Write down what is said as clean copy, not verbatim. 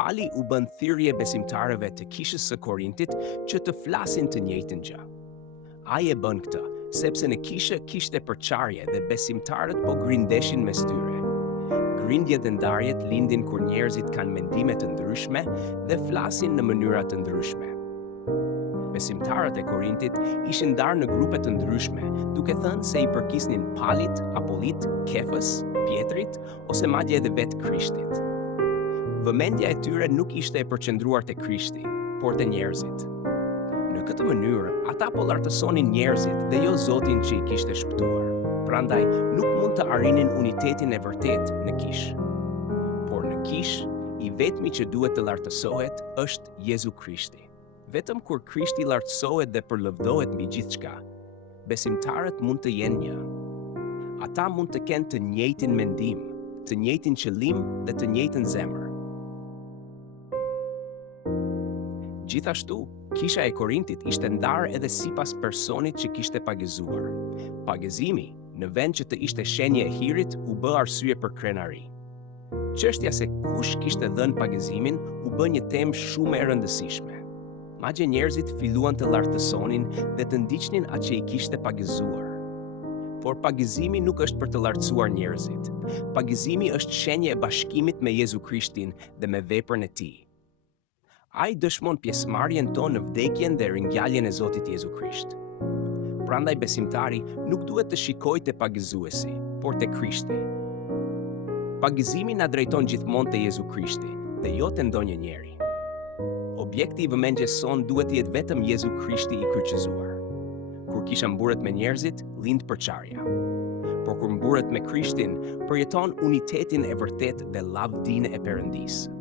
Pali u bën thirrje besimtarëve të kishës së Korintit që të flasin të njëjtën gjë. Ai e bën këtë sepse në kishë kishte përçarje dhe besimtarët po grindeshin mes tyre. Grindjet dhe ndarjet lindin kur njerëzit kanë mendime të ndryshme dhe flasin në mënyra të ndryshme. Besimtarët e Korintit ishin ndarë në grupe të ndryshme, duke thënë se i përkisnin Palit, Apolit, Kefës, Pietrit ose madje edhe vetë Krishtit. Vëmendja e tyre nuk ishte e përqendruar te Krishti, por te njerëzit. Në këtë mënyrë, ata po lartësonin njerëzit dhe jo Zotin që i kishte shpëtuar. Prandaj, nuk mund të arrinin unitetin e vërtet në kishë. Por në kishë, i vetmi që duhet të lartësohet është Jezu Krishti. Vetëm kur Krishti lartësohet dhe përlëvdohet mbi gjithçka, besimtarët mund të jenë një. Ata mund të kenë të njëjtin mendim, të njëjtin qëllim dhe të njëjtën zemër. Gjithashtu, kisha e Korintit ishte ndarë edhe sipas personit që kishte pagëzuar. Pagëzimi, në vend që të ishte shenje e hirit, u bë arsye për krenari. Çështja se kush kishte dhënë pagëzimin u bë një temë shumë e rëndësishme. Madje njerëzit filluan të lartësonin dhe të ndiqnin atë që i kishte pagëzuar. Por pagëzimi nuk është për të lartësuar njerëzit. Pagëzimi është shenje e bashkimit me Jezu Krishtin dhe me veprën e tij. Ai dëshmon pjesëmarrjen tonë në vdekjen dhe ringjalljen e Zotit Jezu Krisht. Prandaj besimtari nuk duhet të shikojë te pagëzuesi, por te Krishti. Pagëzimi na drejton gjithmonë te Jezu Krishti dhe jo te ndonjë njeri. Objekti i vëmendjes son duhet të jetë vetëm Jezu Krishti i kryqëzuar. Kur kisha mburret me njerëzit, lind përçarja. Por kur mburret me Krishtin, përjeton unitetin e vërtet dhe lavdinë e Perëndisë.